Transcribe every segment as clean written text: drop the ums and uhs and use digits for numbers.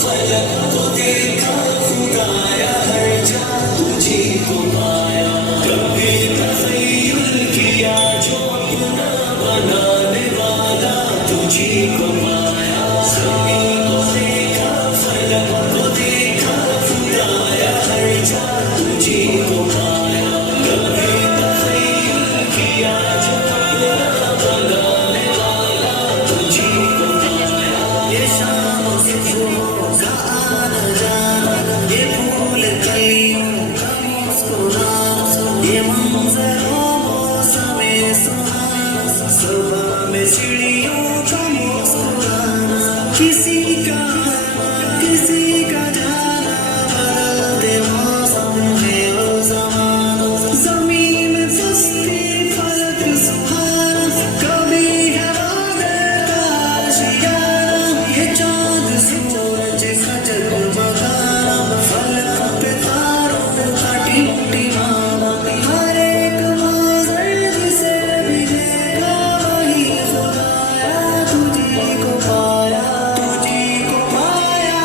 फलक को देखा खुदाया हर जा तुझी को पाया। कभी तखय्युल किया जो अपना बनाने वाला तुझी को पाया। ज़मीं को देखा फलक को देखा खुदाया हर जा तुझी को पाया। कभी तखय्युल किया जो अपना बनाने वाला तुझी को पाया। ये शाम से फूलों का आना जाना, ये फूल कलियों का मुस्कुराना, ये मंजरों मौसमे सुहाना, सुबह में चिड़ियों का मुस्कुराना। किसी का आना किसी का जाना, बदलते मौसम है वो ज़माना। ज़मीन में सुस्ती फलक सुहाना, कभी है बादल का आशियाना। ये चाँद सूरज का जगमगाना, फलक पे तारों का टिमटिमाना। हर एक मंज़र जिसे भी देखा वही खुदाया तुझी को पाया, तुझी को पाया।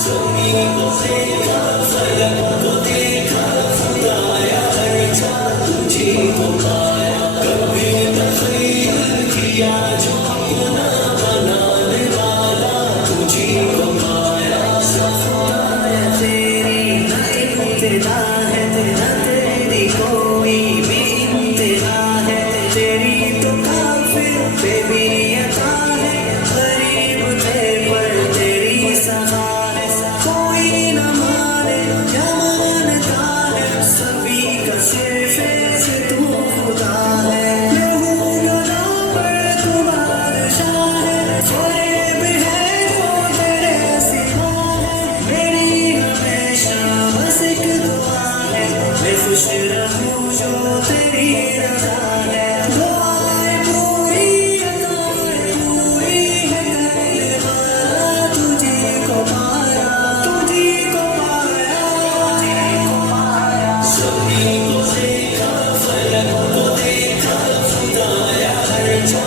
ज़मीं को देखा फलक को देखा खुदाया हर जा तुझी को पाया। कभी तखय्युल किया जो अपना बनाने वाला तुझी को पाया। खुदाया तेरी न इब्तिदा है, न तेरी कोई भी इंतहा है। तेरी तो काफिर पे भी अता है, गरीब थे पर तेरी सहा है। कोई न माने या मानता है, सभी का सिर्फ एक तू खुदा है। मैं हूँ गदा पर तू बादशाह है, फ़रेब है जो तेरे सिवा है। मेरी हमेशा बस एक दुआ है, मैं खुश रहूँ जो तेरी रज़ा है। दुआएं पूरी अताएं पूरी है करने वाला तुझी को पाया, तुझी को पाया, तुझी को पाया। ज़मीं को देखा फलक को देखा खुदाया हर जा